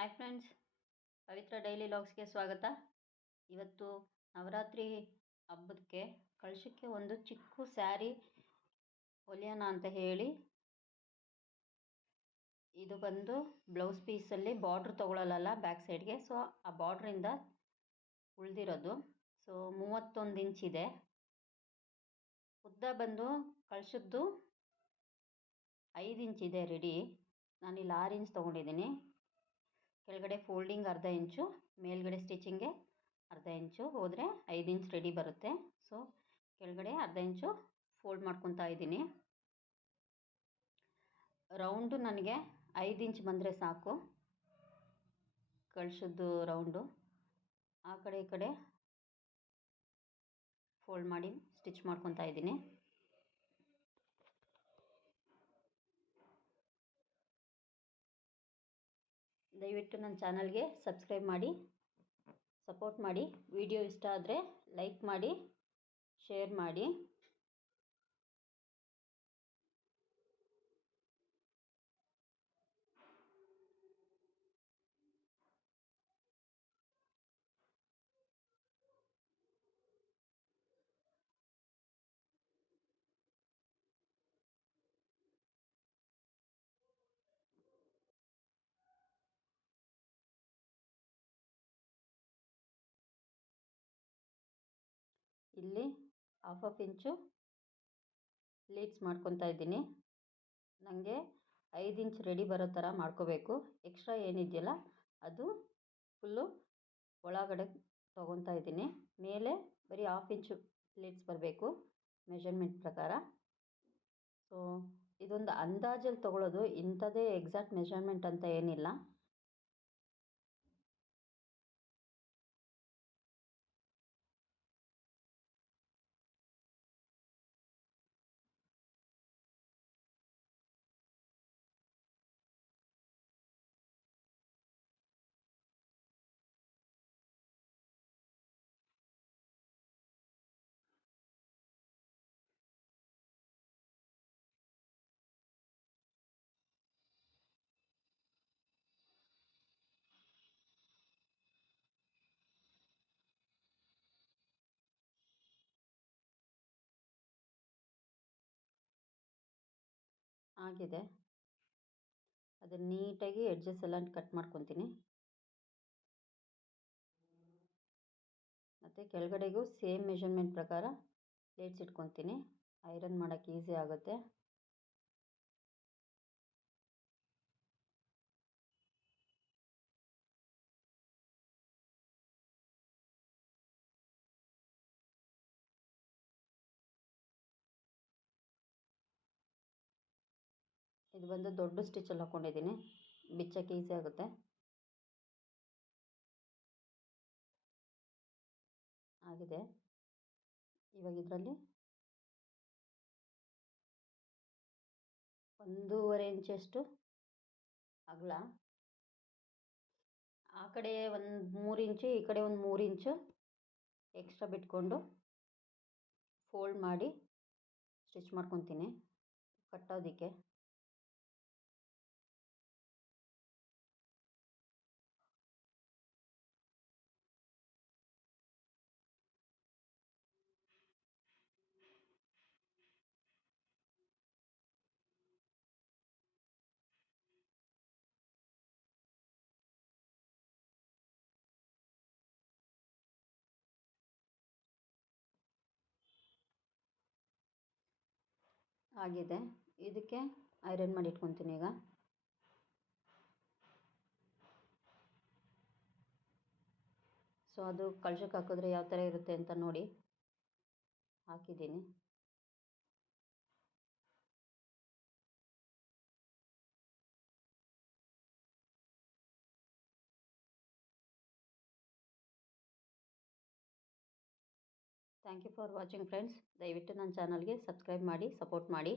Hi friends, ಪವಿತ್ರ daily ಲಾಗ್ಸ್ಗೆ ಸ್ವಾಗತ. ಇವತ್ತು ನವರಾತ್ರಿ ಹಬ್ಬಕ್ಕೆ ಕಳಶಕ್ಕೆ ಒಂದು ಚಿಕ್ಕ ಸ್ಯಾರಿ ಹೊಲಿಯೋಣ ಅಂತ ಹೇಳಿ, ಇದು ಬಂದು ಬ್ಲೌಸ್ ಪೀಸಲ್ಲಿ ಬಾರ್ಡ್ರ್ ತೊಗೊಳ್ಳಲ್ಲ ಬ್ಯಾಕ್ ಸೈಡ್ಗೆ. ಸೊ ಆ ಬಾರ್ಡ್ರಿಂದ ಉಳಿದಿರೋದು. ಸೊ 31 ಇಂಚ್ ಇದೆ. ಉದ್ದ ಬಂದು ಕಳಶದ್ದು 5 ಇಂಚ್ ಇದೆ ರೆಡಿ. ನಾನಿಲ್ಲಿ 6 ಇಂಚ್ ತೊಗೊಂಡಿದ್ದೀನಿ. ಕೆಳಗಡೆ ಫೋಲ್ಡಿಂಗ್ ಅರ್ಧ ಇಂಚು, ಮೇಲ್ಗಡೆ ಸ್ಟಿಚಿಂಗ್ಗೆ ಅರ್ಧ ಇಂಚು ಹೋದರೆ 5 ಇಂಚ್ ರೆಡಿ ಬರುತ್ತೆ. ಸೊ ಕೆಳಗಡೆ ಅರ್ಧ ಇಂಚು ಫೋಲ್ಡ್ ಮಾಡ್ಕೊತಾ ಇದ್ದೀನಿ. ರೌಂಡು ನನಗೆ 5 ಇಂಚ್ ಬಂದರೆ ಸಾಕು. ಕಳಶದ್ದು ರೌಂಡು ಆ ಕಡೆ ಈ ಕಡೆ ಫೋಲ್ಡ್ ಮಾಡಿ ಸ್ಟಿಚ್ ಮಾಡ್ಕೊತಾ ಇದ್ದೀನಿ. ದಯವಿಟ್ಟು ನನ್ನ ಚಾನಲ್ಗೆ ಸಬ್ಸ್ಕ್ರೈಬ್ ಮಾಡಿ, ಸಪೋರ್ಟ್ ಮಾಡಿ. ವಿಡಿಯೋ ಇಷ್ಟ ಆದರೆ ಲೈಕ್ ಮಾಡಿ, ಶೇರ್ ಮಾಡಿ. ಇಲ್ಲಿ ಹಾಫ್ ಇಂಚು ಲೀಡ್ಸ್ ಮಾಡ್ಕೊತಾ ಇದ್ದೀನಿ. ನನಗೆ 5 ಇಂಚ್ ರೆಡಿ ಬರೋ ಥರ ಮಾಡ್ಕೋಬೇಕು. ಎಕ್ಸ್ಟ್ರಾ ಏನಿದೆಯಲ್ಲ ಅದು ಫುಲ್ಲು ಒಳಗಡೆ ತೊಗೊತಾ ಇದ್ದೀನಿ. ಮೇಲೆ ಬರೀ ಹಾಫ್ ಇಂಚು ಲೀಡ್ಸ್ ಬರಬೇಕು ಮೆಷರ್ಮೆಂಟ್ ಪ್ರಕಾರ. ಸೊ ಇದೊಂದು ಅಂದಾಜಲ್ಲಿ ತೊಗೊಳ್ಳೋದು, ಇಂಥದ್ದೇ ಎಕ್ಸಾಕ್ಟ್ ಮೆಷರ್ಮೆಂಟ್ ಅಂತ ಏನಿಲ್ಲ. ಆಗಿದೆ. ಅದನ್ನು ನೀಟಾಗಿ ಎಡ್ಜಸ್ ಎಲ್ಲ ಕಟ್ ಮಾಡ್ಕೊತೀನಿ. ಮತ್ತು ಕೆಳಗಡೆಗೂ ಸೇಮ್ ಮೆಷರ್ಮೆಂಟ್ ಪ್ರಕಾರ ಪ್ಲೇಟ್ಸ್ ಇಟ್ಕೊತೀನಿ. ಐರನ್ ಮಾಡೋಕ್ಕೆ ಈಸಿ ಆಗುತ್ತೆ. ಇದು ಬಂದು ದೊಡ್ಡ ಸ್ಟಿಚಲ್ಲಿ ಹಾಕ್ಕೊಂಡಿದ್ದೀನಿ, ಬಿಚ್ಚಕ್ಕೆ ಈಸಿ ಆಗುತ್ತೆ. ಆಗಿದೆ. ಇವಾಗ ಇದರಲ್ಲಿ 1.5 ಇಂಚಷ್ಟು ಅಗಲ, ಆ ಕಡೆ ಒಂದು 3 ಇಂಚು, ಈ ಕಡೆ ಒಂದು 3 ಇಂಚು ಎಕ್ಸ್ಟ್ರಾ ಬಿಟ್ಕೊಂಡು ಫೋಲ್ಡ್ ಮಾಡಿ ಸ್ಟಿಚ್ ಮಾಡ್ಕೊತೀನಿ ಕಟ್ಟೋದಕ್ಕೆ. ಆಗಿದೆ. ಇದಕ್ಕೆ ಐರನ್ ಮಾಡಿ ಇಟ್ಕೊತೀನಿ ಈಗ. ಸೊ ಅದು ಕಳಶಕ್ಕೆ ಹಾಕಿದ್ರೆ ಯಾವ ಥರ ಇರುತ್ತೆ ಅಂತ ನೋಡಿ ಹಾಕಿದ್ದೀನಿ. Thank you for watching friends. ದಯವಿಟ್ಟು ನನ್ನ ಚಾನಲ್ಗೆ ಸಬ್ಸ್ಕ್ರೈಬ್ ಮಾಡಿ, ಸಪೋರ್ಟ್ ಮಾಡಿ.